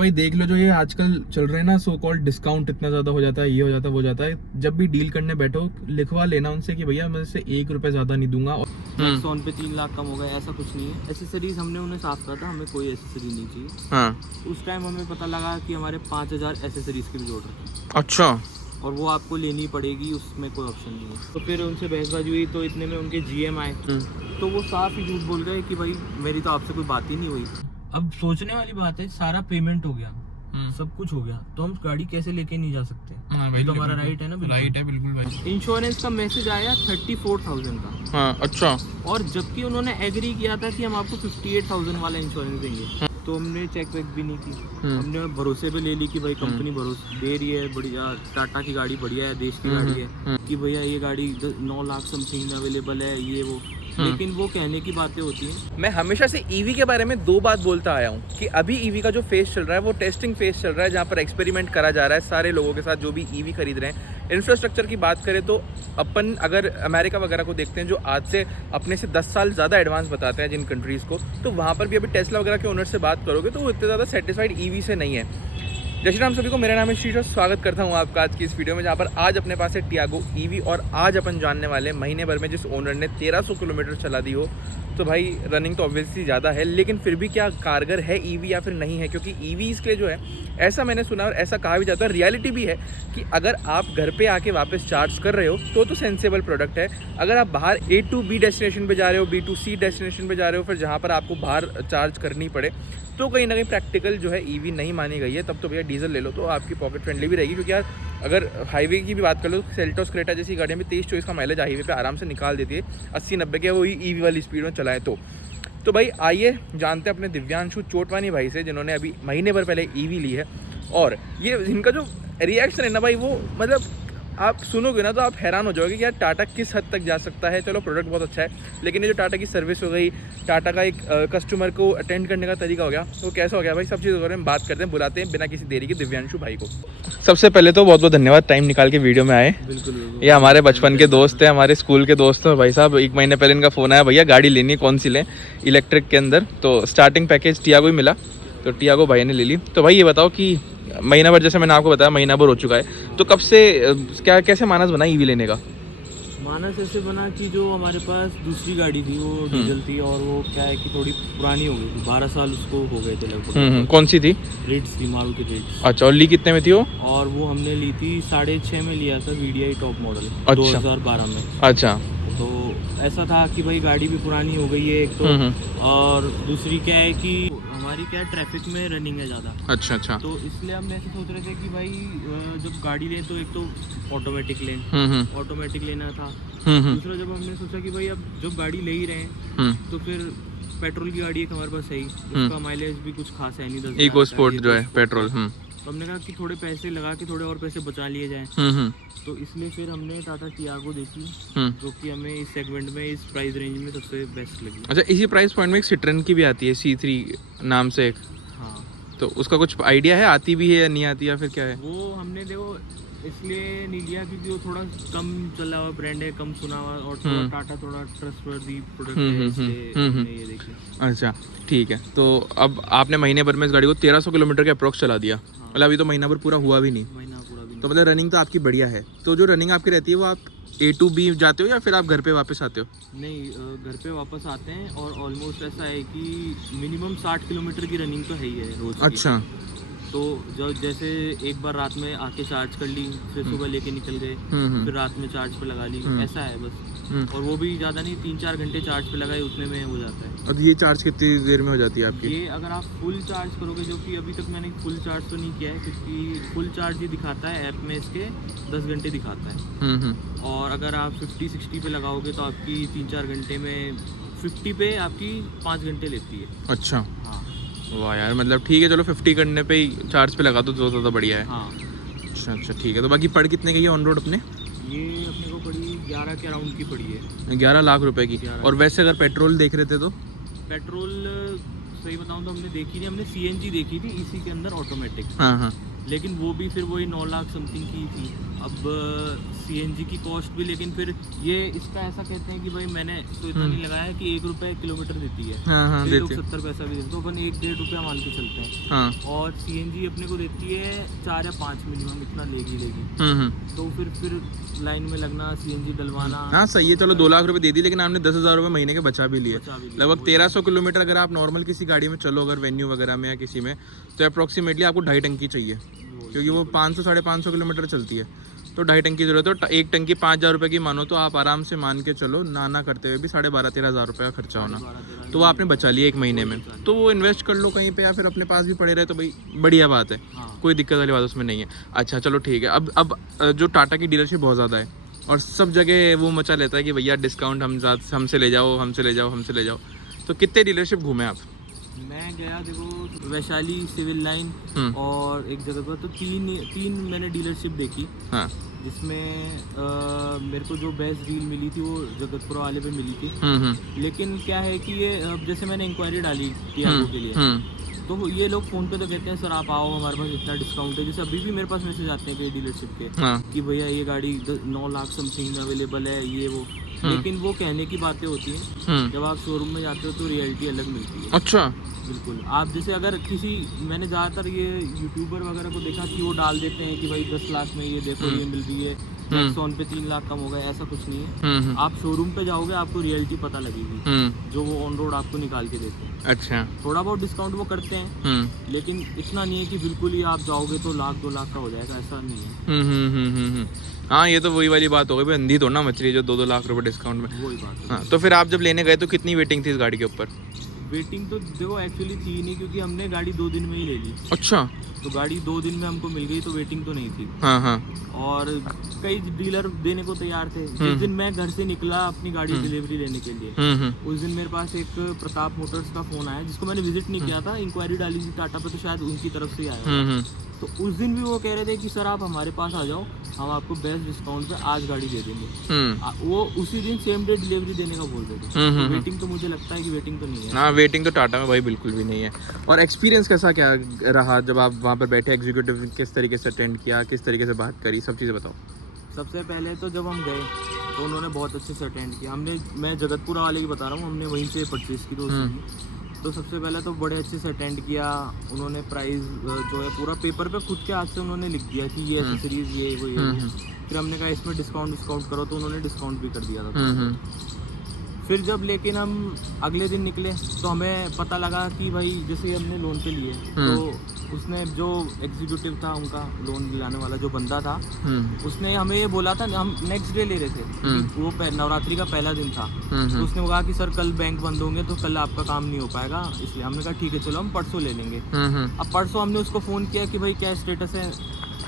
भाई देख लो, जो ये आजकल चल रहे हैं ना सो कॉल्ड डिस्काउंट, इतना ज्यादा हो जाता है, ये हो जाता है, वो जाता है। जब भी डील करने बैठो लिखवा लेना उनसे कि भैया मैं इससे 1 रुपए ज्यादा नहीं दूंगा। सोन पे 3 लाख कम हो गया, ऐसा कुछ नहीं है। एसेसरीज हमने उन्हें साफ कहा था, हमें कोई एसेसरी नहीं चाहिए। हाँ। उस टाइम हमें पता लगा कि हमारे 5000 एसेसरीज के भी जोड़ रखे हैं अच्छा। और वो आपको लेनी पड़ेगी, उसमें कोई ऑप्शन नहीं है। तो फिर उनसे बहसबाजी हुई, तो इतने में उनके जीएम आए, तो वो साफ ही झूठ बोल गए कि भाई मेरी तो आपसे कोई बात ही नहीं हुई। अब सोचने वाली बात है, सारा पेमेंट हो गया, सब कुछ हो गया, तो हम गाड़ी कैसे लेके नहीं जा सकते? ये तो हमारा राइट है ना। राइट है बिल्कुल भाई। इंश्योरेंस का मैसेज आया 34,000 का। हाँ अच्छा। और जबकि उन्होंने एग्री किया था कि हम आपको 58,000 वाला इंश्योरेंस देंगे, तो हमने चेक वेक भी नहीं की। हमने भरोसे पे ले ली कि भाई कंपनी भरोसे दे रही है, बढ़िया टाटा की गाड़ी बढ़िया है, देश की गाड़ी है, कि भैया ये गाड़ी 9 लाख समथिंग अवेलेबल है, ये वो। लेकिन वो कहने की बातें होती हैं। मैं हमेशा से ईवी के बारे में 2 बात बोलता आया हूँ कि अभी ईवी का जो फेज चल रहा है वो टेस्टिंग फेज चल रहा है, जहाँ पर एक्सपेरिमेंट करा जा रहा है सारे लोगों के साथ जो भी ईवी खरीद रहे हैं। इंफ्रास्ट्रक्चर की बात करें तो अपन अगर अमेरिका वगैरह को देखते हैं, जो आज से अपने से 10 साल ज़्यादा एडवांस बताते हैं जिन कंट्रीज़ को, तो वहाँ पर भी अभी टेस्ला वगैरह के ओनर से बात करोगे तो वो इतने ज़्यादा सेटिस्फाइड ईवी से नहीं है। जय श्री राम सभी को, मेरा नाम है श्रीश और स्वागत करता हूँ आपका आज की इस वीडियो में, जहाँ पर आज अपने पास है टियागो ईवी। और आज अपन जानने वाले महीने भर में जिस ओनर ने 1300 किलोमीटर चला दी हो, तो भाई रनिंग तो ऑब्वियसली ज़्यादा है, लेकिन फिर भी क्या कारगर है ईवी या फिर नहीं है? क्योंकि ईवीज़ के लिए जो है, ऐसा मैंने सुना और ऐसा कहा भी जाता है, रियलिटी भी है कि अगर आप घर पे आके वापस चार्ज कर रहे हो तो सेंसेबल प्रोडक्ट है। अगर आप बाहर A to B डेस्टिनेशन पे जा रहे हो, B to C डेस्टिनेशन पे जा रहे हो, फिर जहाँ पर आपको बाहर चार्ज करनी पड़े, तो कहीं ना कहीं प्रैक्टिकल जो है ईवी नहीं मानी गई है। तब तो भैया डीजल ले लो, तो आपकी पॉकेट फ्रेंडली भी रहेगी। क्योंकि यार अगर हाईवे की भी बात कर लो, सेल्टोस क्रेटा जैसी गाड़ियाँ भी 23-24 का माइलेज हाईवे पे आराम से निकाल देती है, 80-90 के वही ईवी वाली स्पीड में चलाए तो भाई आइए जानते हैं अपने दिव्यांशु चोटवानी भाई से, जिन्होंने अभी महीने भर पहले ईवी ली है। और ये इनका जो रिएक्शन है ना भाई, वो मतलब आप सुनोगे ना तो आप हैरान हो जाओगे कि यार टाटा किस हद तक जा सकता है। चलो प्रोडक्ट बहुत अच्छा है, लेकिन ये जो टाटा की सर्विस हो गई, टाटा का एक कस्टमर को अटेंड करने का तरीका हो गया, तो कैसा हो गया भाई, सब चीज़ों के बारे में बात करते हैं। बुलाते हैं बिना किसी देरी के दिव्यांशु भाई को। सबसे पहले तो बहुत बहुत धन्यवाद टाइम निकाल के वीडियो में आए। बिल्कुल। ये हमारे बचपन के दोस्त हैं, हमारे स्कूल के दोस्त हैं भाई साहब। 1 महीने पहले इनका फ़ोन आया, भैया गाड़ी लेनी, कौन सी लें इलेक्ट्रिक के अंदर? तो स्टार्टिंग पैकेज टियागो ही मिला, तो टियागो भाई ने ले ली। तो भाई ये बताओ कि महीना भर, जैसे मैंने आपको बताया महीना भर हो चुका है, तो कब से कैसे मानस बना ईवी लेने का? मानस ऐसे बना कि जो हमारे पास दूसरी गाड़ी थी वो डीजल थी, और वो क्या है कि थोड़ी पुरानी हो गई थी, 12 साल उसको हो गए थे लगभग। कौन सी थी? रिट्स थी, मारुति रिट्स। अच्छा, और ली कितने में थी वो? और वो हमने ली थी 6.5 में लिया था, VDI टॉप मॉडल। अच्छा। 2012 में। अच्छा। तो ऐसा था कि भाई गाड़ी भी पुरानी हो गई है एक तो, और दूसरी क्या है कि हमारी क्या ट्रैफिक में रनिंग है ज़्यादा। अच्छा अच्छा। तो इसलिए हम ऐसे सोच रहे थे कि भाई जब गाड़ी लें तो एक तो ऑटोमेटिक लें, ऑटोमेटिक लेना था। दूसरा जब हमने सोचा कि भाई अब जब गाड़ी ले ही रहे हैं तो फिर पेट्रोल की गाड़ी एक हमारे पास है ही, उसका माइलेज भी कुछ खास है नहीं, 10 इको स्पोर्ट जो है पेट्रोल। तो हमने कहा कि थोड़े पैसे लगा के थोड़े और पैसे बचा लिए जाएं। तो इसलिए फिर हमने टाटा टियागो देखी, जो कि हमें इस सेगमेंट में, इस प्राइस रेंज में सबसे बेस्ट लगी। अच्छा, इसी प्राइस पॉइंट में एक सिट्रन की भी आती है C3 नाम से एक। हाँ, तो उसका कुछ आइडिया है, आती भी है या नहीं आती, या फिर क्या है? वो हमने देखो इसलिए नहीं लिया क्योंकि वो थोड़ा कम चला हुआ ब्रांड है, कम सुना हुआ, और थोड़ा टाटा थोड़ा ट्रस्टवर्दी प्रोडक्ट है, इसलिए हमने ये देखी। अच्छा ठीक है। तो अब आपने महीने भर में इस गाड़ी को 1300 किलोमीटर के अप्रोक्स चला दिया। मतलब अभी तो महीना भर पूरा हुआ भी नहीं। महीना पूरा भी तो मतलब रनिंग तो आपकी बढ़िया है। तो जो रनिंग आपकी रहती है वो आप A to B जाते हो या फिर आप घर पे वापस आते हो? नहीं, घर पे वापस आते हैं, और ऑलमोस्ट ऐसा है कि मिनिमम 60 किलोमीटर की रनिंग तो है ही है रोज की। अच्छा। तो जब जैसे एक बार रात में आके चार्ज कर ली, फिर सुबह लेके निकल गए, फिर रात में चार्ज पे लगा ली, ऐसा है बस। और वो भी ज़्यादा नहीं, 3-4 घंटे चार्ज पे लगाए उतने में हो जाता है। और ये चार्ज कितनी देर में हो जाती है आपकी? ये अगर आप फुल चार्ज करोगे, जो कि अभी तक मैंने फुल चार्ज तो नहीं किया है, क्योंकि फुल चार्ज ये दिखाता है ऐप में, इसके 10 घंटे दिखाता है। और अगर आप 50-60 पे लगाओगे तो आपकी 3-4 घंटे में, 50 पे आपकी 5 घंटे लेती है। अच्छा। हाँ। वाह यार, मतलब ठीक है, चलो 50 करने पे ही चार्ज पे लगा दो तो ज़्यादा बढ़िया है। हाँ। अच्छा अच्छा ठीक है। तो बाकी पड़ कितने की है ऑन रोड अपने? ये अपने को पड़ी 11 के अराउंड की पड़ी है। 11 लाख रुपए की। और वैसे अगर पेट्रोल देख रहे थे तो? पेट्रोल सही बताऊं तो हमने देखी नहीं, हमने CNG देखी थी इसी के अंदर ऑटोमेटिक। हाँ हाँ। लेकिन वो भी फिर वही 9 लाख समथिंग की थी। अब CNG की कॉस्ट भी, लेकिन फिर ये इसका ऐसा कहते हैं कि भाई मैंने तो इतना नहीं लगाया कि 1 रुपये किलोमीटर देती है, हाँ कई लोग देती है। 70 पैसा भी देते हैं, तो अपन 1-1.5 रुपया मान के चलते हैं। हाँ और CNG अपने को देती है 4 या 5 मिनिमम, इतना लेगी। तो फिर लाइन में लगना, CNG डलवाना। हाँ सही है, चलो 2 लाख रुपए दे दी, लेकिन आपने 10,000 रुपये महीने के बचा भी लिए। लगभग 1300 किलोमीटर अगर आप नॉर्मल किसी गाड़ी में चलो, अगर वेन्यू वगैरह में या किसी में, तो अप्रॉक्सीमेटली आपको 2.5 टंकी चाहिए, क्योंकि वो 500-550 किलोमीटर चलती है, तो 2.5 टंकी जरूरत है। तो एक टंकी 5,000 रुपये की मानो तो आप आराम से मान के चलो, ना करते हुए भी 12,500-13,000 रुपये का खर्चा होना, तो वो आपने बचा लिया एक महीने में। तो वो इन्वेस्ट कर लो कहीं पे, या फिर अपने पास भी पड़े रहे तो भाई बढ़िया बात है, कोई दिक्कत वाली बात उसमें नहीं है। अच्छा चलो ठीक है। अब जो टाटा की डीलरशिप बहुत ज़्यादा है और सब जगह वो मचा लेता है कि भैया डिस्काउंट हमसे ले जाओ। तो कितने डीलरशिप घूमे आप? मैं गया देखो वैशाली, सिविल लाइन और एक जगह पर, तो तीन मैंने डीलरशिप देखी। हाँ जिसमें मेरे को जो बेस्ट डील मिली थी वो जगतपुर वाले पे मिली थी। लेकिन क्या है कि ये जैसे मैंने इंक्वायरी डाली टियागो के लिए, तो ये लोग फ़ोन पे तो कहते हैं सर आप आओ, हमारे पास इतना डिस्काउंट है। जैसे अभी भी मेरे पास मैसेज आते हैं कई डीलरशिप के कि भैया ये गाड़ी 9 लाख समथिंग में अवेलेबल है, ये वो। लेकिन वो कहने की बातें होती हैं, जब आप शोरूम में जाते हो तो रियलिटी अलग मिलती है। अच्छा बिल्कुल। आप जैसे अगर मैंने ज़्यादातर ये यूट्यूबर वगैरह को देखा कि वो डाल देते हैं कि भाई 10 लाख में ये देखो ये मिल रही है, नेक्सॉन पे 3 लाख कम हो गया, ऐसा कुछ नहीं है। आप शोरूम पे जाओगे आपको रियलिटी पता लगेगी, जो वो ऑन रोड आपको निकाल के देते हैं। अच्छा, थोड़ा बहुत डिस्काउंट वो करते हैं, लेकिन इतना नहीं है कि बिल्कुल ही आप जाओगे तो 1-2 लाख का हो जाएगा, ऐसा नहीं है। हाँ ये तो वही वाली बात हो गई, अंधी तो ना मछली जो 2-2 लाख रुपए डिस्काउंट में। वही बात है। हाँ तो फिर आप जब लेने गए तो कितनी वेटिंग थी इस गाड़ी के ऊपर? वेटिंग तो देखो एक्चुअली थी नहीं, क्योंकि हमने गाड़ी 2 दिन में ही ले ली। अच्छा, तो गाड़ी 2 दिन में हमको मिल गई, तो वेटिंग तो नहीं थी। हाँ और कई डीलर देने को तैयार थे। जिस दिन मैं घर से निकला अपनी गाड़ी डिलीवरी लेने के लिए, उस दिन मेरे पास एक प्रताप मोटर्स का फोन आया, जिसको मैंने विजिट नहीं किया था, इंक्वायरी डाली थी टाटा पे, तो शायद उनकी तरफ से आया। तो उस दिन भी वो कह रहे थे कि सर आप हमारे पास आ जाओ, हम आपको बेस्ट डिस्काउंट पे आज गाड़ी दे देंगे। वो उसी दिन सेम डे डिलीवरी देने का बोल रहे थे। तो वेटिंग तो मुझे लगता है कि वेटिंग तो नहीं है। हाँ वेटिंग तो टाटा में भाई बिल्कुल भी नहीं है। और एक्सपीरियंस कैसा क्या रहा जब आप वहाँ पर बैठे? एग्जीक्यूटिव किस तरीके से अटेंड किया, किस तरीके से बात करी, सब चीज़ें बताओ। सबसे पहले तो जब हम गए तो उन्होंने बहुत अच्छे से अटेंड किया। मैं जगतपुरा वाले की बता रहा हूँ, हमने वहीं से परचेज़ की तो सबसे पहले तो बड़े अच्छे से अटेंड किया उन्होंने। प्राइस जो है पूरा पेपर पे खुद के हाथ से उन्होंने लिख दिया कि ये एक्सेसरीज ये वो ये। फिर हमने कहा इसमें डिस्काउंट करो, तो उन्होंने डिस्काउंट भी कर दिया था। फिर जब लेकिन हम अगले दिन निकले तो हमें पता लगा कि भाई जैसे हमने लोन पे लिए, तो उसने जो एग्जीक्यूटिव था उनका लोन दिलाने वाला जो बंदा था, उसने हमें ये बोला था, हम नेक्स्ट डे ले रहे थे, वो नवरात्रि का पहला दिन था, तो उसने कहा कि सर कल बैंक बंद होंगे तो कल आपका काम नहीं हो पाएगा, इसलिए हमने कहा ठीक है चलो हम परसों ले लेंगे। अब परसों हमने उसको फ़ोन किया कि भाई क्या स्टेटस है,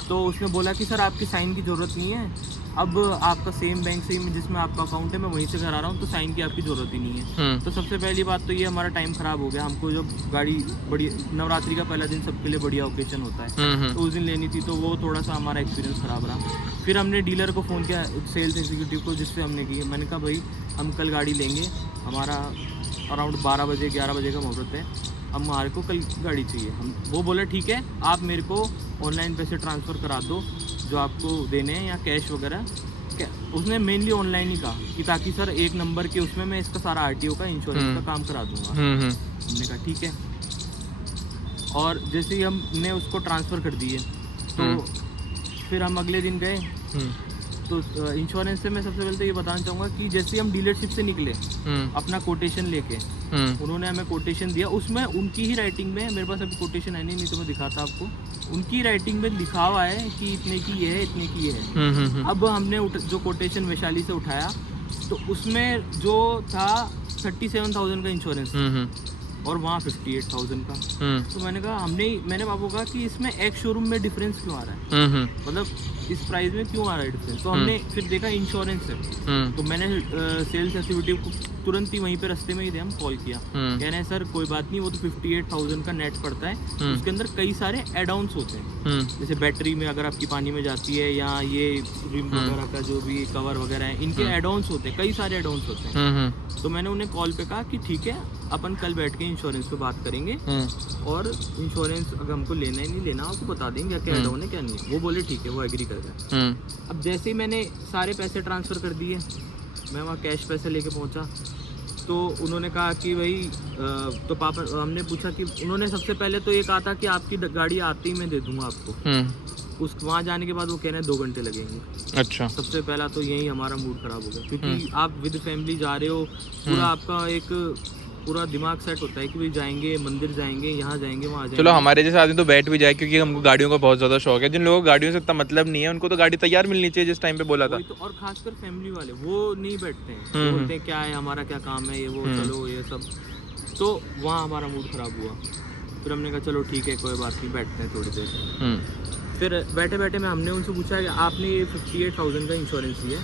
तो उसने बोला कि सर आपकी साइन की ज़रूरत नहीं है, अब आपका सेम बैंक से जिसमें आपका अकाउंट है मैं वहीं से घर आ रहा हूँ, तो साइन की आपकी ज़रूरत ही नहीं है। तो सबसे पहली बात तो ये हमारा टाइम ख़राब हो गया। हमको जब गाड़ी बड़ी नवरात्रि का पहला दिन सबके लिए बढ़िया ओकेजन होता है, तो उस दिन लेनी थी, तो वो थोड़ा सा हमारा एक्सपीरियंस ख़राब रहा। फिर हमने डीलर को फ़ोन किया, सेल्स एग्जीक्यूटिव को, जिससे हमने की, मैंने कहा भाई हम कल गाड़ी लेंगे, हमारा अराउंड 12 बजे 11 बजे का मुहूर्त है, अब हमारे को कल गाड़ी चाहिए। वो बोले ठीक है आप मेरे को ऑनलाइन पैसे ट्रांसफ़र करा दो जो आपको देने हैं, या कैश वगैरह। उसने मेनली ऑनलाइन ही कहा कि ताकि सर एक नंबर के उसमें मैं इसका सारा आरटीओ का इंश्योरेंस का काम करा दूंगा। हमने कहा ठीक है। और जैसे ही हमने उसको ट्रांसफ़र कर दिए तो फिर हम अगले दिन गए। तो इंश्योरेंस से मैं सबसे पहले तो ये बताना चाहूँगा कि जैसे हम डीलरशिप से निकले अपना कोटेशन लेके, उन्होंने हमें कोटेशन दिया, उसमें उनकी ही राइटिंग में, मेरे पास अभी कोटेशन है नहीं तो मैं दिखाता आपको, उनकी राइटिंग में लिखा हुआ है कि इतने की ये है, इतने की ये है। अब हमने जो कोटेशन वैशाली से उठाया तो उसमें जो था 37,000 का इंश्योरेंस और वहाँ 58,000 का। तो मैंने कहा मैंने बाबू कहा कि इसमें एक शोरूम में डिफरेंस क्यों आ रहा है, मतलब इस प्राइस में क्यों आ रहा है डिफरेंस। तो हमने फिर देखा इंश्योरेंस है, तो मैंने सेल्स एग्जीक्यूटिव को तुरंत ही वहीं पे रास्ते में ही थे, हम कॉल किया, कह रहे हैं सर कोई बात नहीं, वो तो 58,000 का नेट पड़ता है, उसके अंदर कई सारे एड ऑन्स होते हैं, जैसे बैटरी में अगर आपकी पानी में जाती है, या ये रिम वगैरह का जो भी कवर वगैरह है, इनके एड ऑन्स होते हैं, कई सारे एड ऑन्स होते हैं। तो मैंने उन्हें कॉल पे कहा कि ठीक है, अपन कल बैठ के इंश्योरेंस पे बात करेंगे, और इंश्योरेंस अगर हमको लेना है नहीं लेना आपको बता देंगे क्या एड ऑन है क्या नहीं है। वो बोले ठीक है, वो एग्री कर गए। अब जैसे ही मैंने सारे पैसे ट्रांसफ़र कर दिए, मैं वहाँ कैश पैसे लेके पहुँचा, तो उन्होंने कहा कि भाई तो पापा, हमने पूछा कि, उन्होंने सबसे पहले तो ये कहा था कि आपकी गाड़ी आते ही मैं दे दूँगा आपको। उस वहाँ जाने के बाद वो कह रहे हैं 2 घंटे लगेंगे। अच्छा। सबसे पहला तो यही हमारा मूड ख़राब हो गया, क्योंकि आप विद फैमिली जा रहे हो, पूरा आपका एक पूरा दिमाग सेट होता है कि भाई जाएंगे, मंदिर जाएंगे, यहाँ जाएंगे, वहाँ जाएंगे। चलो हमारे जैसे आदमी तो बैठ भी जाए, क्योंकि हमको गाड़ियों का बहुत ज़्यादा शौक है। जिन लोगों को गाड़ियों से इतना मतलब नहीं है, उनको तो गाड़ी तैयार मिलनी चाहिए जिस टाइम पे बोला था। तो, और खासकर फैमिली वाले वो नहीं बैठते हैं, वो बोलते हैं क्या है, हमारा क्या काम है, ये वो, चलो ये सब। तो वहाँ हमारा मूड ख़राब हुआ। फिर हमने कहा चलो ठीक है, कोई बात नहीं, बैठते हैं थोड़ी देर। फिर बैठे बैठे हमने उनसे पूछा कि आपने ये 58,000 का इंश्योरेंस लिया,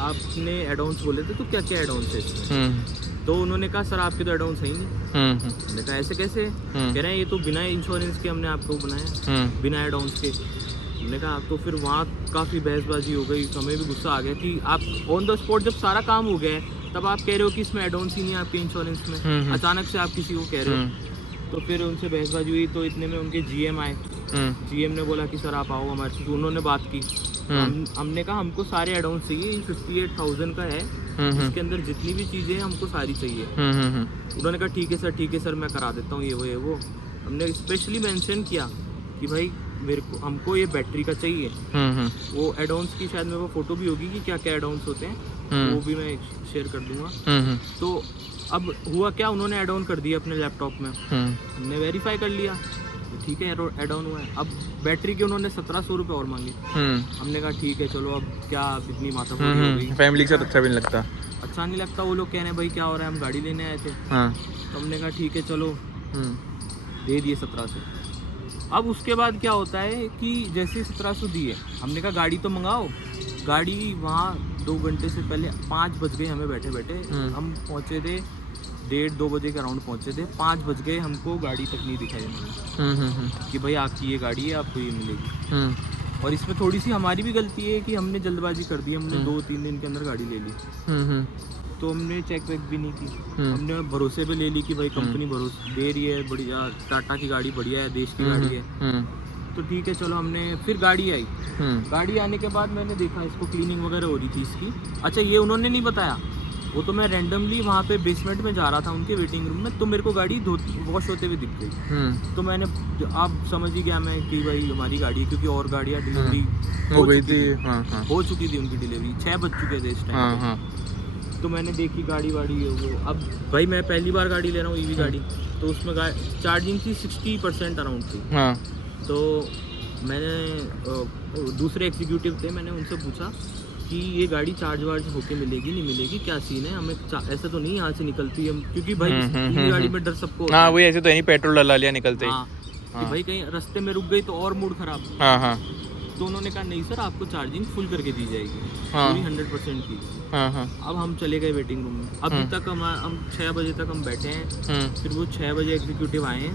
आपने एडवांस बोले थे, तो क्या क्या एडवांस है इसमें? तो उन्होंने कहा सर आपके तो एडवांस है ही नहीं। मैंने कहा ऐसे कैसे? कह रहे हैं ये तो बिना इंश्योरेंस के हमने आपको बनाया, बिना एडवांस के। हमने कहा तो फिर वहाँ काफ़ी बहसबाजी हो गई, हमें भी गुस्सा आ गया कि आप ऑन द स्पॉट जब सारा काम हो गया है, तब आप कह रहे हो कि इसमें एडवांस ही नहीं है आपके इंश्योरेंस में, अचानक से आप किसी को कह रहे हो। तो फिर उनसे बहसबाजी हुई, तो इतने में उनके GM आए। GM ने बोला कि सर आप आओ हमारे साथ। उन्होंने बात की, हमने कहा हमको सारे एडवांस चाहिए, 58,000 का है, इसके अंदर जितनी भी चीज़ें हैं हमको सारी चाहिए। उन्होंने कहा ठीक है सर मैं करा देता हूँ, ये वो। हमने स्पेशली मेंशन किया कि भाई मेरे को हमको ये बैटरी का चाहिए। वो एडवांस की शायद मेरे को फोटो भी होगी कि क्या क्या एडवांस होते हैं, वो भी मैं शेयर कर दूंगा। तो अब हुआ क्या, उन्होंने एड ऑन कर दिया अपने लैपटॉप में, हमने वेरीफाई कर लिया, ठीक है एड ऑन हुआ है। अब बैटरी के उन्होंने 1700 रुपये और मांगे। हमने कहा ठीक है चलो, अब क्या इतनी माथा हो गई, फैमिली के साथ अच्छा भी नहीं लगता, अच्छा नहीं लगता। वो लोग कह रहे हैं भाई क्या हो रहा है, हम गाड़ी लेने आए थे। तो हमने कहा ठीक है चलो, दे दिए 1700। अब उसके बाद क्या होता है कि जैसे 1700 दिए, हमने कहा गाड़ी तो मंगाओ। गाड़ी वहाँ 2 घंटे से पहले 5 बज गए हमें बैठे बैठे, हम पहुँचे थे 1:30-2 बजे के अराउंड पहुँचे थे। 5 बज गए, हमको गाड़ी तक नहीं दिखाई उन्होंने कि भाई आपकी ये गाड़ी है, आपको ये मिलेगी। और इसमें थोड़ी सी हमारी भी गलती है कि हमने जल्दबाजी कर दी, हमने 2-3 दिन के अंदर गाड़ी ले ली। तो हमने चेक वेक भी नहीं की, हमने भरोसे पे ले ली कि भाई कंपनी भरोसे दे रही है, बढ़िया टाटा की गाड़ी बढ़िया है, देश की गाड़ी है, तो ठीक है चलो। हमने फिर गाड़ी आई, गाड़ी आने के बाद मैंने देखा इसको क्लीनिंग वगैरह हो रही थी इसकी। अच्छा ये उन्होंने नहीं बताया, वो तो मैं रैंडमली वहाँ पे बेसमेंट में जा रहा था उनके वेटिंग रूम में, तो मेरे को गाड़ी वॉश होते हुए दिख गई। तो मैंने, आप समझ ही गया मैं कि भाई हमारी गाड़ी है, क्योंकि और गाड़ियाँ डिलीवरी हो गई थी, हो चुकी थी उनकी डिलीवरी, 6 बज चुके थे इस टाइम। तो मैंने देखी गाड़ी वाड़ी वो, अब भाई मैं पहली बार गाड़ी ले रहा हूँ ईवी गाड़ी, तो उसमें चार्जिंग थी 60% अराउंड थी। तो मैंने दूसरे एग्जीक्यूटिव थे, मैंने उनसे पूछा कि ये गाड़ी चार्ज वार्ज होके मिलेगी नहीं मिलेगी, क्या सीन है, हमें ऐसा तो नहीं यहाँ से निकलती हम, क्योंकि भाई ईवी गाड़ी में डर सबको होता है। वही ऐसे तो नहीं, पेट्रोल डला लिया निकलते ही, कि भाई कहीं रास्ते में रुक गई तो और मूड खराब। तो उन्होंने कहा नहीं सर आपको चार्जिंग फुल करके दी जाएगी, पूरी 100% की। अब हम चले गए वेटिंग रूम में, अभी तक हम 6 बजे तक हम बैठे हैं। फिर वो 6 बजे एग्जीक्यूटिव आए हैं,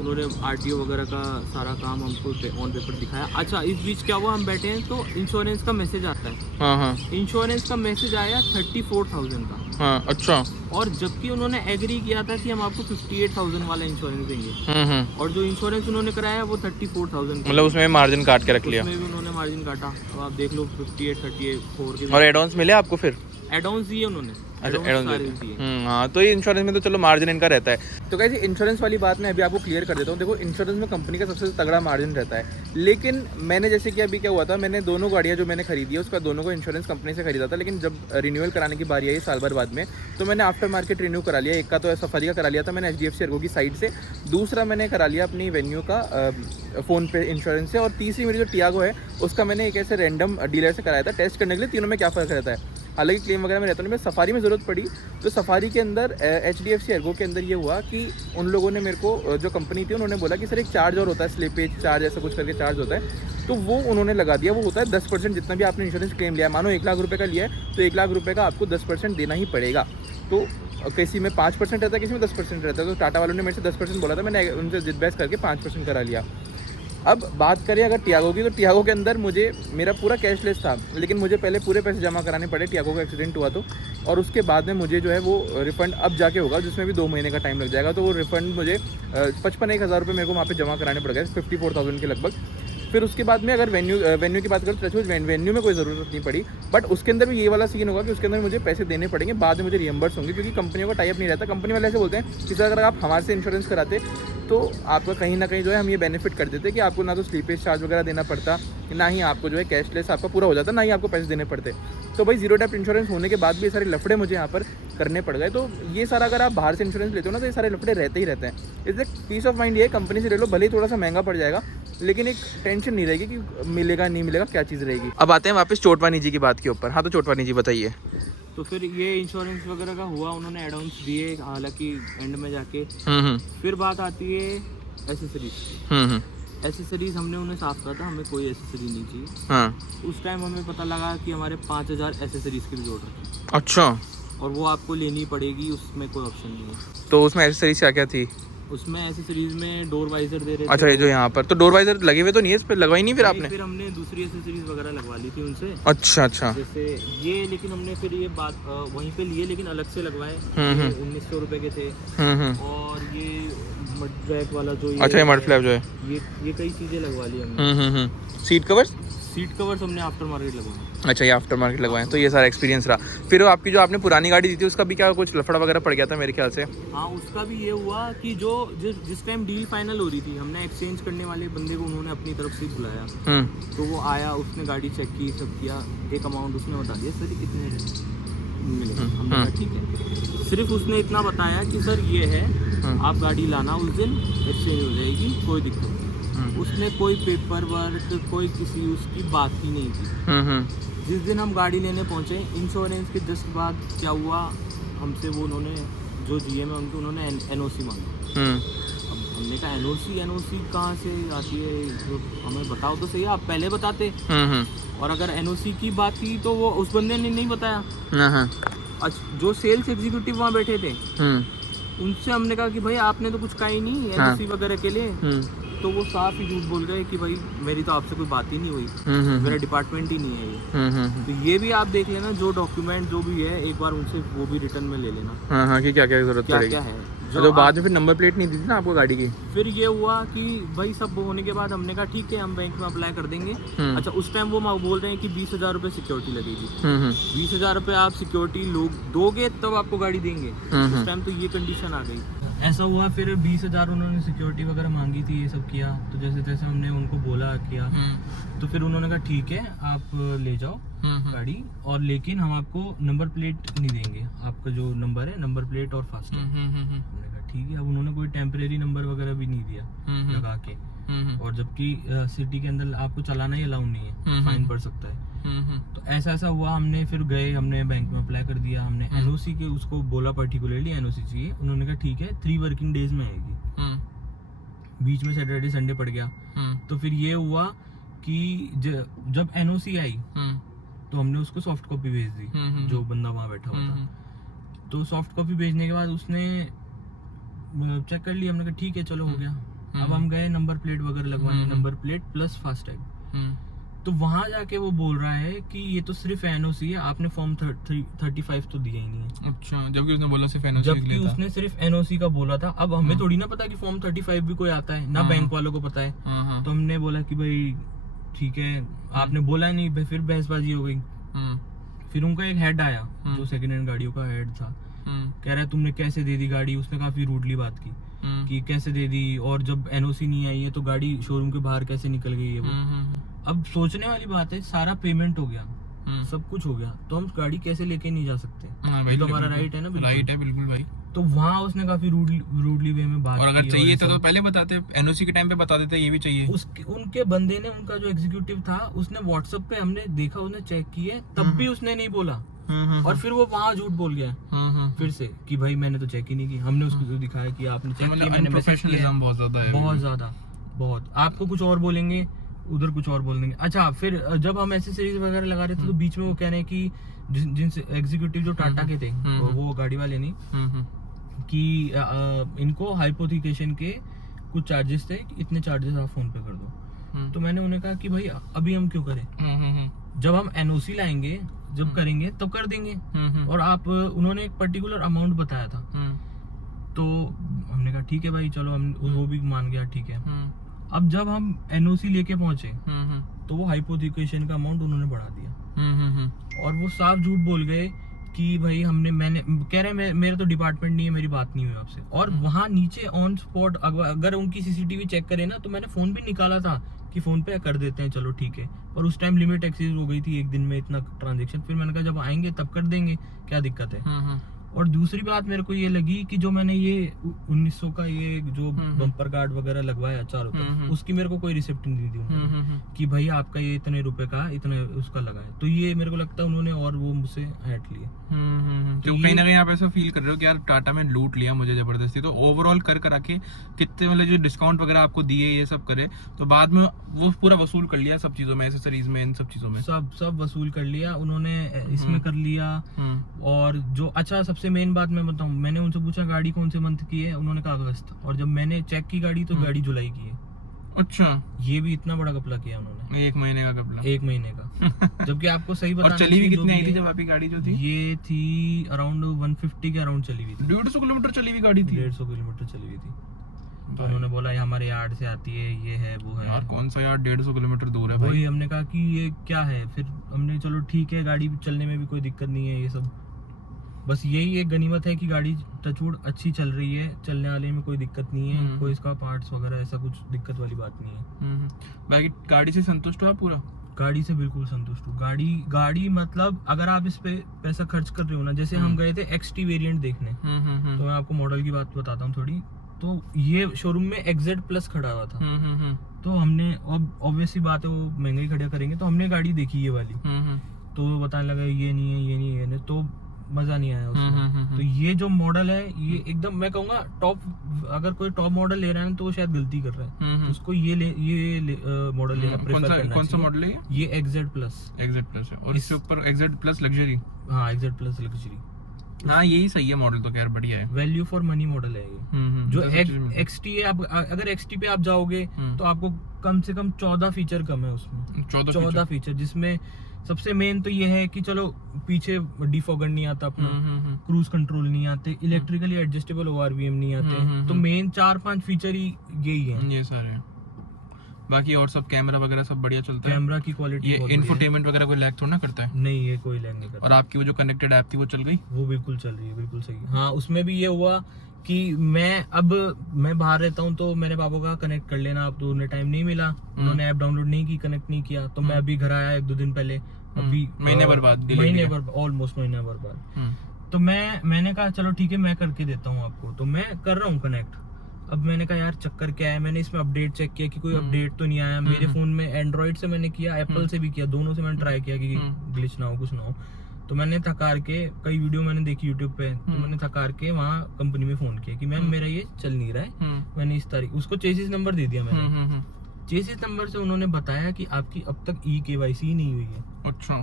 उन्होंने RTO वगैरह का सारा काम हमको ऑन पेपर दिखाया। अच्छा इस बीच क्या हुआ, हम बैठे हैं तो इंश्योरेंस का मैसेज आता है। इंश्योरेंस का मैसेज आया 34,000 का। अच्छा। और जबकि उन्होंने एग्री किया था कि हम आपको 58,000 वाला इंश्योरेंस देंगे, और जो इंश्योरेंस उन्होंने कराया वो 34,000, मतलब उसमें मार्जिन काट के रख लिया। उसमें भी उन्होंने मार्जिन काटा। अब आप देख लो 58, 38 के। और एडवांस मिले आपको फिर? एडवांस दिए उन्होंने। अच्छा एडवांस दिए। हाँ, तो ये इंश्योरेंस में तो चलो मार्जिन इनका रहता है। तो कैसे इंश्योरेंस वाली बात मैं अभी आपको क्लियर कर देता हूँ। देखो इंश्योरेंस में कंपनी का सबसे तगड़ा मार्जिन रहता है, लेकिन मैंने जैसे कि अभी क्या हुआ था, मैंने दोनों गाड़ियाँ जो मैंने खरीदी है उसका दोनों को इंश्योरेंस कंपनी से खरीदा था, लेकिन जब रिन्यूअल कराने की बारी आई साल भर बाद में, तो मैंने आफ्टर मार्केट रिन्यू करा लिया। एक का तो सफारी का करा लिया था मैंने HDFC अर्गो की साइड से, दूसरा मैंने करा लिया अपनी वेन्यू का फ़ोन पे इंश्योरेंस से, और तीसरी मेरी जो टियागो है उसका मैंने एक ऐसे रैंडम डीलर से कराया था टेस्ट करने के लिए तीनों में क्या फ़र्क रहता है। हालांकि क्लेम वगैरह में रहता नहीं, मैं सफारी में ज़रूरत पड़ी तो सफारी के अंदर HDFC एर्गो के अंदर ये हुआ कि उन लोगों ने मेरे को, जो कंपनी थी उन्होंने बोला कि सर एक चार्ज और होता है, स्लिपेज चार्ज ऐसा कुछ करके चार्ज होता है, तो वो उन्होंने लगा दिया। वो होता है 10% जितना भी आपने इंश्योरेंस क्लेम लिया है, मानो 1 लाख रुपये का लिया है तो 1 लाख रुपये का आपको 10% देना ही पड़ेगा। तो किसी में 5% रहता है, किसी में 10% रहता है। तो टाटा वालों ने मेरे से 10% बोला था, मैंने उनसे जिद बहस करके 5% करा लिया। अब बात करें अगर टियागो की, तो टियागो के अंदर मुझे मेरा पूरा कैशलेस था, लेकिन मुझे पहले पूरे पैसे जमा कराने पड़े टियागो का एक्सीडेंट हुआ तो, और उसके बाद में मुझे जो है वो रिफ़ंड अब जाके होगा, जिसमें भी 2 महीने का टाइम लग जाएगा। तो वो रिफ़ंड मुझे 55,000 रुपये मेरे को वहाँ पे जमा कराने पड़ गए, 54,000 के लगभग। फिर उसके बाद में अगर वेन्यू की बात करूँ तो वेन्यू में कोई ज़रूरत नहीं पड़ी, बट उसके अंदर भी ये वाला सीन होगा कि उसके अंदर मुझे पैसे देने पड़ेंगे, बाद में मुझे रियम्बर्स होंगे, क्योंकि कंपनियों का टाइप नहीं रहता। कंपनी वाले ऐसे बोलते हैं कि सर अगर आप हमारे से इंश्योरेंस कराते तो आपका कहीं ना कहीं जो है हम ये बेनिफिट कर देते कि आपको ना तो स्लीपेज चार्ज वगैरह देना पड़ता, ना ही आपको जो है कैशलेस आपका पूरा हो जाता, ना ही आपको पैसे देने पड़ते। तो भाई जीरो डेप्थ इंश्योरेंस होने के बाद भी ये सारे लफड़े मुझे यहाँ पर करने पड़ गए। तो ये सारा अगर आप बाहर से इंश्योरेंस लेते हो ना तो ये सारे लफड़े रहते ही रहते हैं। इसलिए पीस ऑफ माइंड ये कंपनी से ले लो, भले ही थोड़ा सा महंगा पड़ जाएगा, लेकिन एक टेंशन नहीं रहेगी कि मिलेगा नहीं मिलेगा, क्या चीज़ रहेगी। अब आते हैं वापस चोटवानी जी की बात के ऊपर। हाँ तो चोटवानी जी बताइए। तो फिर ये इंश्योरेंस वगैरह का हुआ, उन्होंने एड ऑन्स दिए हालांकि एंड में जाके। फिर बात आती है एसेसरीज। एसेसरीज हमने उन्हें साफ कहा था, हमें कोई एसेसरी नहीं चाहिए। हाँ। उस टाइम हमें पता लगा कि हमारे 5,000 एसेसरीज की भी जोड़ रखी है, अच्छा। और वो आपको लेनी पड़ेगी, उसमें कोई ऑप्शन नहीं है। तो उसमें एक्सेसरीज क्या क्या थी? उसमें एसेसरीज में डोर वाइजर दे रहे थे। अच्छा, ये जो यहाँ पर तो डोर वाइजर लगे हुए तो नहीं है, इस पर लगवाई नहीं फिर आपने? फिर हमने दूसरी एसेसरीज वगैरह लगवा ली थी उनसे। अच्छा अच्छा। जैसे ये, लेकिन हमने फिर ये बात वहीं पे लिए, लेकिन अलग से लगवाए। 1900 रुपए के थे। और ये मड फ्लैप वाला जो ये, अच्छा, ये मड फ्लैप जो है, ये कई चीजें लगवा ली हमने। Seat covers? सीट कवर्स हमने आफ्टर मार्केट लगवाए। अच्छा, ये आफ्टर मार्केट लगवाए। तो ये सारा एक्सपीरियंस रहा। फिर वो आपकी जो आपने पुरानी गाड़ी दी थी उसका भी क्या कुछ लफड़ा वगैरह पड़ गया था मेरे ख्याल से? हाँ, उसका भी ये हुआ कि जिस टाइम डील फाइनल हो रही थी, हमने एक्सचेंज करने वाले बंदे को उन्होंने अपनी तरफ से बुलाया। तो वो आया, उसने गाड़ी चेक की, सब किया, एक अमाउंट उसने बता दिया, सर कितने मिले। हमने कहा ठीक है। सिर्फ उसने इतना बताया कि सर ये है, आप गाड़ी लाना उस दिन, एक्सचेंज हो जाएगी, कोई दिक्कत नहीं। उसने कोई पेपर वर्क, कोई किसी उसकी बात ही नहीं की। जिस दिन हम गाड़ी लेने पहुंचे, इंश्योरेंस के जस्ट बाद क्या हुआ, हमसे वो उन्होंने जो GM है उनके, उन्होंने NOC मांगा। अब हमने कहा NOC कहाँ से आती है, हमें बताओ तो सही, आप पहले बताते। और अगर NOC की बात की तो वो उस बंदे ने नहीं बताया। जो सेल्स एग्जीक्यूटिव वहाँ बैठे थे, उनसे हमने कहा कि भाई आपने तो कुछ कहा ही नहीं NOC वगैरह के लिए। तो वो साफ ही झूठ बोल गए कि भाई मेरी तो आपसे कोई बात ही नहीं हुई, मेरा डिपार्टमेंट ही नहीं है ये। तो ये भी आप देख लेना, जो डॉक्यूमेंट जो भी है, एक बार उनसे वो भी रिटर्न में ले लेना। हाँ, कि क्या क्या जरूरत पड़ेगी, क्या है। जो बाद में फिर नंबर प्लेट नहीं दी थी ना आपको गाड़ी की। फिर ये हुआ कि भाई सब होने के बाद हमने कहा ठीक है, हम बैंक में अप्लाई कर देंगे। अच्छा, उस टाइम वो बोल रहे हैं कि 20,000 रुपये सिक्योरिटी लगेगी। 20,000 रुपये आप सिक्योरिटी दोगे तब आपको गाड़ी देंगे। उस टाइम तो ये कंडीशन आ गई। ऐसा हुआ, फिर 20,000 उन्होंने सिक्योरिटी वगैरह मांगी थी, ये सब किया। तो जैसे तैसे हमने उनको बोला किया। तो फिर उन्होंने कहा ठीक है, आप ले जाओ गाड़ी, और लेकिन हम आपको नंबर प्लेट नहीं देंगे, आपका जो नंबर है, नंबर प्लेट और फास्टैग। हमने कहा ठीक है। अब उन्होंने कोई टेम्परेरी नंबर वगैरह भी नहीं दिया लगा के, और जबकि सिटी के अंदर आपको चलाना ही अलाउ नहीं है, फाइन पड़ सकता है। तो ऐसा हुआ, हमने फिर गए, हमने बैंक में अप्लाई कर दिया। हमने NOC के उसको बोला पर्टिकुलरली NOC चाहिए। उन्होंने कहा ठीक है, 3 वर्किंग डेज में आएगी। बीच में सैटरडे संडे पड़ गया। तो फिर ये हुआ कि जब NOC आई तो हमने उसको सॉफ्ट कॉपी भेज दी, जो बंदा वहाँ बैठा हुआ था। तो सॉफ्ट कॉपी भेजने के बाद उसने चेक कर लिया। हमने कहा ठीक है, चलो हो गया। अब हम गए नंबर प्लेट वगैरह लगवाने, नंबर प्लेट प्लस फास्टैग। तो वहां जाके वो बोल रहा है कि ये तो सिर्फ NOC है, आपने फॉर्म 35 तो दिया ही नहीं है। अच्छा, जबकि उसने बोला सिर्फ NOC जबकि उसने सिर्फ NOC का बोला था। अब हमें थोड़ी ना पता कि फॉर्म 35 भी कोई आता है, ना बैंक वालों को पता है। तो हमने बोला कि भाई ठीक है, आपने बोला नहीं, फिर बहसबाजी हो गई। फिर उनका एक हेड आया, जो सेकंड हैंड गाड़ियों का हेड था, कह रहा है तुमने कैसे दे दी गाड़ी। उसने काफी रूडली बात की कि कैसे दे दी, और जब NOC नहीं आई है तो गाड़ी शोरूम के बाहर कैसे निकल गई है वो। अब सोचने वाली बात है, सारा पेमेंट हो गया, सब कुछ हो गया, तो हम गाड़ी कैसे लेके नहीं जा सकते? तो हमारा राइट है ना? राइट है, बिल्कुल भाई। तो वहाँ उसने काफी रूडली वे में बात की। और अगर चाहिए था तो पहले बताते, NOC के टाइम पे बता देते ये भी चाहिए। उनके बंदे ने, उनका जो एग्जीक्यूटिव था, उसने व्हाट्सएप पे, हमने देखा, उसने चेक किया, तब भी उसने नहीं बोला। और फिर वो वहाँ झूठ बोल गया फिर से कि भाई मैंने तो चेक ही नहीं की। हमने उसको दिखाया कि आपने चेक किया, मैंने मैसेज किया। बहुत ज्यादा है, बहुत ज्यादा, बहुत। आपको कुछ और बोलेंगे, उधर कुछ और बोल देंगे। अच्छा, फिर जब हम एसेसरीज वगैरह लगा रहे थे तो बीच में वो कह रहे हैं कि जिनसे एग्जीक्यूटिव जो टाटा के थे, वो गाड़ी वाले नहीं, कि इनको हाइपोथिकेशन के कुछ चार्जेस थे, इतने चार्जेस आप फोन पे कर दो। तो मैंने उन्हें कहा कि भाई अभी हम क्यों करें, जब हम एनओसी लाएंगे, जब करेंगे तब कर देंगे। और आप, उन्होंने एक पर्टिकुलर अमाउंट बताया था, तो हमने कहा ठीक है भाई चलो, हम वो भी मान गया, ठीक है। अब जब हम एनओसी लेके पहुंचे तो वो हाइपोथिकेशन का अमाउंट उन्होंने बढ़ा दिया और वो साफ झूठ बोल गए कि भाई मैंने कह रहे हैं मेरा तो डिपार्टमेंट नहीं है, मेरी बात नहीं हुई आपसे। और वहाँ नीचे ऑन स्पॉट अगर उनकी सीसीटीवी चेक करे ना, तो मैंने फोन भी निकाला था कि फोन पे कर देते हैं, चलो ठीक है। और उस टाइम लिमिट एक्सीज हो गई थी एक दिन में इतना ट्रांजेक्शन। फिर मैंने कहा जब आएंगे तब कर देंगे, क्या दिक्कत है। और दूसरी बात मेरे को ये लगी कि जो मैंने ये 1900 का ये जो बम्पर गार्ड वगैरह लगवाया चारों तरफ, उसकी मेरे को कोई रिसिप्ट नहीं दी उन्होंने कि भाई आपका ये इतने रुपए का इतने उसका लगा है। तो ये मेरे को लगता है उन्होंने और वो मुझसे हट लिए। तो कहीं ना कहीं आप ऐसा फील कर रहे हो कि यार टाटा में लूट लिया मुझे जबरदस्ती। तो ओवरऑल कर करा के कितने मतलब जो डिस्काउंट वगैरह आपको दिए, ये सब करे, तो बाद में वो पूरा वसूल कर लिया सब चीजों में, एसेसरीज में, इन सब चीजों में सब वसूल कर लिया उन्होंने, इसमें कर लिया। और जो अच्छा सबसे मेन बात मैं बताऊं, मैंने उनसे पूछा गाड़ी कौन से मंथ की है, उन्होंने कहा अगस्त। और जब मैंने चेक की गाड़ी तो गाड़ी जुलाई की है। अच्छा, ये भी इतना बड़ा कपला किया उन्होंने, 1 महीने का कपला, 1 महीने का। जबकि आपको सही बताना, और चली भी कितनी आई थी जब आपकी गाड़ी जो थी? ये थी अराउंड 150 के अराउंड चली हुई थी। 150 किलोमीटर चली हुई गाड़ी थी? 150 किलोमीटर चली हुई थी। तो उन्होंने बोला ये हमारे यार्ड से आती है, ये है वो है। यार कौन सा यार्ड 150 किलोमीटर दूर है भाई। वही हमने कहा कि ये क्या है। फिर हमने चलो ठीक है, गाड़ी चलने में भी कोई दिक्कत नहीं है, ये सब बस यही एक गनीमत है कि गाड़ी टचवुड अच्छी चल रही है, चलने वाले में कोई दिक्कत नहीं है, कोई इसका पार्ट्स वगैरह ऐसा कुछ दिक्कत वाली बात नहीं है। बाकी गाड़ी से संतुष्ट हो आप पूरा? गाड़ी से बिल्कुल संतुष्ट हूँ। गाड़ी मतलब अगर आप इस पे पैसा खर्च कर रहे हो ना, जैसे हम गए थे XT वेरिएंट देखने, तो मैं आपको मॉडल की बात बताता हूँ थोड़ी। तो ये शोरूम में XZ प्लस खड़ा हुआ था, तो हमने ऑब्वियसली बात है वो महंगा ही खड़ा करेंगे, तो हमने गाड़ी देखी ये वाली, तो वो बताने लगा ये नहीं है, ये नहीं है, ये नहीं, तो मजा नहीं आया उसमें। तो ये जो मॉडल है ये एकदम मैं कहूँगा टॉप, अगर कोई टॉप मॉडल ले रहा है तो वो शायद गलती कर रहा है, तो उसको ये मॉडल लेना प्रेफर करना। कौन सा मॉडल है ये XZ प्लस है, और इससे ऊपर XZ प्लस लग्जरी। हाँ, XZ प्लस लग्जरी, हाँ यही सही है मॉडल, तो खैर बढ़िया है, वैल्यू फॉर मनी मॉडल है ये। जो XT है, आप अगर XT पे आप जाओगे तो आपको कम से कम 14 फीचर कम है उसमें, 14 फीचर, जिसमें सबसे मेन तो ये है कि चलो पीछे डिफॉगर नहीं आता अपना, क्रूज कंट्रोल नहीं आते, इलेक्ट्रिकली एडजस्टेबल ORVM नहीं आते, तो मेन 4-5 फीचर ही यही है, ये सारे हैं। बाकी और सब कैमरा वगैरह सब बढ़िया चलता है, कैमरा की क्वालिटी, ये इंफोटेनमेंट वगैरह कोई लैग थोड़ा ना करता है? नहीं, ये कोई लैग नहीं करता। और आपकी वो जो कनेक्टेड ऐप थी वो चल गई? वो बिल्कुल चल रही है, बिल्कुल सही। हाँ, उसमें भी ये हुआ कि मैं बाहर रहता हूँ, तो मेरे पापा का कनेक्ट कर लेना, अब तो उन्हें टाइम नहीं मिला, उन्होंने ऐप डाउनलोड नहीं की, कनेक्ट नहीं किया, तो मैं अभी घर आया 1-2 दिन पहले, अभी महीने भर बाद, ऑलमोस्ट महीने भर बाद। तो मैंने कहा चलो ठीक है, मैं करके देता हूँ आपको, तो मैं कर रहा हूँ कनेक्ट। अब मैंने कहा यार चक्कर क्या है, मैंने इसमें अपडेट चेक किया कि कोई अपडेट तो नहीं आया मेरे फोन में। एंड्रॉइड से मैंने किया, एप्पल से भी किया, दोनों से मैंने ट्राई किया कि ग्लिच ना हो, कुछ ना हो। तो मैंने थकार के कई वीडियो मैंने देखी यूट्यूब पे, तो मैंने थकार के वहाँ कंपनी में फोन किया कि मैम मेरा ये चल नहीं रहा है, मैंने इस तारीख, उसको चेसिस नंबर दे दिया मैंने। चेसिस नंबर से उन्होंने बताया कि आपकी अब तक KYC नहीं हुई है। अच्छा,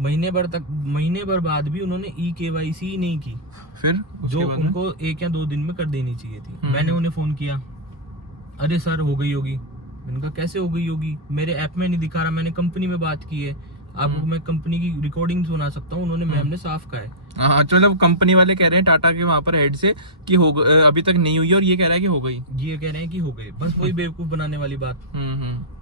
महीने भर बाद भी उन्होंने KYC ही नहीं की, फिर जो उनको 1 या 2 दिन में कर देनी चाहिए थी। मैंने उन्हें फोन किया, अरे सर हो गई होगी। मैंने कहा कैसे हो गई होगी, मेरे ऐप में नहीं दिखा रहा, मैंने कंपनी में बात की है, आपको मैं कंपनी की रिकॉर्डिंग सुना सकता हूँ। उन्होंने मैम ने साफ कहा है। हाँ, मतलब कंपनी वाले कह रहे हैं टाटा के वहाँ पर हेड से कि अभी तक नहीं हुई, और ये कह रहा है कि हो गई, ये कह रहे हैं कि हो गए, बस वही बेवकूफ बनाने वाली बात।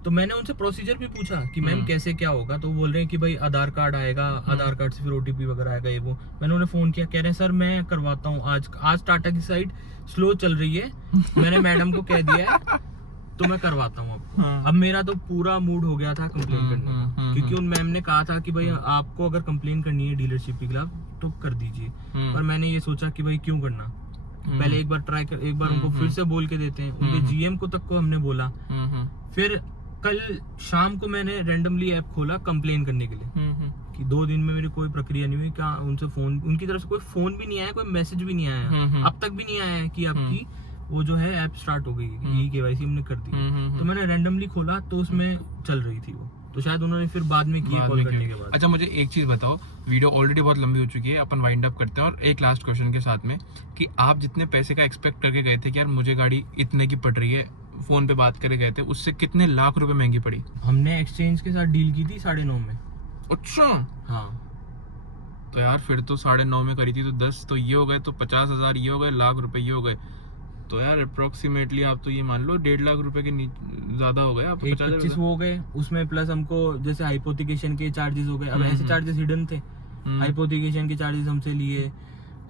तो मैंने उनसे प्रोसीजर भी पूछा कि मैम कैसे क्या होगा, तो बोल रहे हैं कि भाई आधार कार्ड आएगा, आधार कार्ड से फिर OTP वगैरह आएगा, ये वो। मैंने उन्हें फोन किया, कह रहे हैं सर मैं करवाता हूँ, आज टाटा की साइड स्लो चल रही है, मैंने मैडम को कह दिया है, तो मैं करवाता हूँ अब। अब मेरा तो पूरा मूड हो गया था कंप्लेन करने का, क्योंकि उन मैम ने कहा था कि भाई आपको अगर कंप्लेन करनी है डीलरशिप के खिलाफ तो कर दीजिए, पर मैंने ये सोचा कि भाई क्यों करना, पहले एक बार उनको फिर से बोल के देते हैं। उनके GM को तक को हमने बोला। फिर कल शाम को मैंने रैंडमली ऐप खोला कंप्लेन करने के लिए कि 2 दिन में मेरी कोई प्रक्रिया नहीं हुई, क्या उनसे फोन, उनकी तरफ से कोई फोन भी नहीं आया, कोई मैसेज भी नहीं आया, अब तक भी नहीं आया है कि आपकी वो जो है ऐप स्टार्ट हो गई, KYC हमने कर दी। तो मैंने रैंडमली खोला तो उसमें चल रही थी वो, तो शायद उन्होंने फिर बाद में किया कॉल करने के बाद। अच्छा मुझे एक चीज़ बताओ, वीडियो ऑलरेडी बहुत लंबी हो चुकी है, अपन वाइंड अप करते हैं, और एक लास्ट क्वेश्चन के साथ में कि आप जितने पैसे का एक्सपेक्ट करके गए थे कि यार मुझे गाड़ी इतने की पड़ रही है, फोन पे बात करके गए थे, उससे कितने लाख रुपए महंगी पड़ी? हमने एक्सचेंज के साथ डील की थी 9.5 में। अच्छा हाँ तो यार फिर तो 9.5 में करी थी, तो 10 तो ये हो गए, तो 50,000 ये हो गए, लाख रुपए ये हो गए, तो यार अप्रोक्सीमेटली आप तो ये मान लो 1.5 लाख रुपए के ज्यादा हो गए आप। 25 वो गए उसमें, प्लस हमको जैसे हाइपोथिकेशन के चार्जेस हो गए, अब ऐसे चार्जेस हिडन थे, हाइपोथिकेशन के चार्जेस हमसे लिए,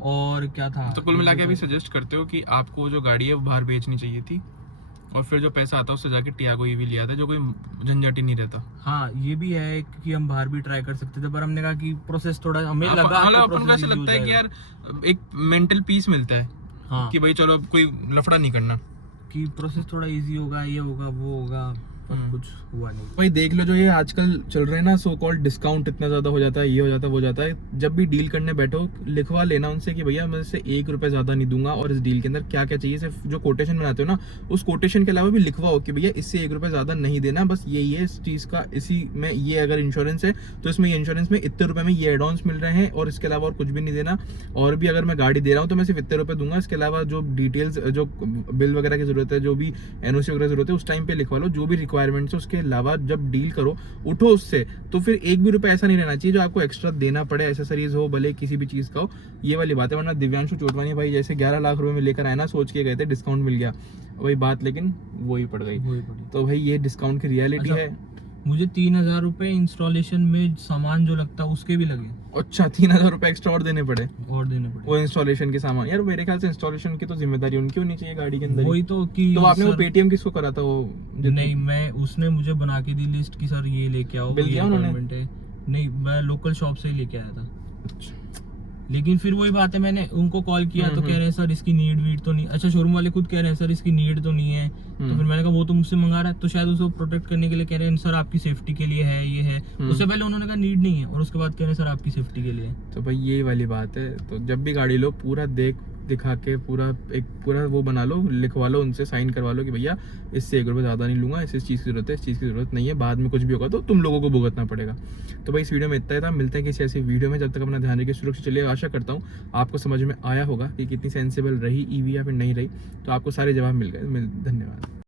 और क्या था। तो कुल मिला के अभी सजेस्ट करते हो कि आपको जो गाड़ी है वो बाहर बेचनी चाहिए थी, और फिर जो पैसा आता है उससे जाके टियागो ईवी लिया था, जो कोई झंझट ही नहीं रहता। हाँ ये भी है कि हम बाहर भी ट्राई कर सकते थे, पर हमने कहा कि प्रोसेस थोड़ा हमें लगा, अपन को ऐसा लगता है कि यार एक मेंटल पीस मिलता है, हाँ कि भाई चलो अब कोई लफड़ा नहीं करना, कि प्रोसेस थोड़ा इजी होगा, ये होगा वो होगा, पर कुछ हुआ नहीं। भाई देख लो, जो ये आजकल चल रहे हैं ना सो कॉल्ड डिस्काउंट, इतना ज़्यादा हो जाता है, ये हो जाता है वो जाता है। जब भी डील करने बैठो लिखवा लेना उनसे कि भैया मैं इससे 1 रुपये ज़्यादा नहीं दूंगा, और इस डील के अंदर क्या क्या चाहिए, सिर्फ जो कोटेशन बनाते हो ना उस कोटेशन के अलावा भी लिखवाओ कि भैया इससे 1 रुपये ज़्यादा नहीं देना, बस यही है इस चीज़ का, इसी में ये अगर इंश्योरेंस है तो इसमें ये इंश्योरेंस में इतने रुपये में ये एडवांस मिल रहे हैं, और इसके अलावा और कुछ भी नहीं देना। और भी अगर मैं गाड़ी दे रहा हूँ तो मैं सिर्फ इतने रुपये दूंगा, इसके अलावा जो डिटेल्स, जो बिल वगैरह की जरूरत है, जो भी NOC वगैरह जरूरत है उस टाइम पे लिखवा लो, जो भी रिक्वायरमेंट्स है उसके अलावा जब डील करो उठो उससे, तो फिर 1 भी रुपया ऐसा नहीं रहना चाहिए जो आपको एक्स्ट्रा देना पड़े, एसेसरीज हो भले किसी भी चीज का हो, ये वाली बात है। वरना दिव्यांशु चोटवानी भाई जैसे 11 लाख रुपए में लेकर आए ना, सोच के गए थे डिस्काउंट मिल गया, वही बात, लेकिन वही पड़ गई। तो भाई ये डिस्काउंट की रियलिटी है। मुझे 3,000 रुपए इंस्टॉलेशन में सामान जो लगता है उसके भी लगे। अच्छा 3,000 रुपए एक्स्ट्रा और देने पड़े वो वो इंस्टॉलेशन के सामान? यार मेरे ख्याल से इंस्टॉलेशन की तो जिम्मेदारी उनकी होनी चाहिए गाड़ी के अंदर। वही तो कि तो आपने वो पेटीएम किसको करा था वो? नहीं मैं, उसने मुझे बना के दी लिस्ट की सर ये लेके आओ, बिल दिया उन्होंने? नहीं मैं लोकल शॉप से ही लेके आया था। अच्छा लेकिन फिर वही बात है, मैंने उनको कॉल किया तो कह रहे हैं सर इसकी नीड वीड तो नहीं, अच्छा शोरूम वाले खुद कह रहे हैं सर इसकी नीड तो नहीं है, तो फिर मैंने कहा वो तो मुझसे मंगा रहा है, तो शायद उसको प्रोटेक्ट करने के लिए कह रहे हैं सर आपकी सेफ्टी के लिए है, ये है। उससे पहले उन्होंने कहा नीड नहीं है, और उसके बाद कह रहे हैं सर आपकी सेफ्टी के लिए। तो भाई ये वाली बात है, तो जब भी गाड़ी लो पूरा दिखा के पूरा वो बना लो, लिखवा लो उनसे, साइन करवा लो कि भैया इससे 1 रुपये ज़्यादा नहीं लूंगा, इस चीज़ की जरूरत है, इस चीज़ की जरूरत नहीं है, बाद में कुछ भी होगा तो तुम लोगों को भुगतना पड़ेगा। तो भाई इस वीडियो में इतना ही था, मिलते हैं किसी ऐसी वीडियो में, जब तक अपना ध्यान रखिए, सुरक्षित चलिए। आशा करता हूँ आपको समझ में आया होगा कि कितनी सेंसिबल रही ईवी या फिर नहीं रही, तो आपको सारे जवाब मिल गए। धन्यवाद।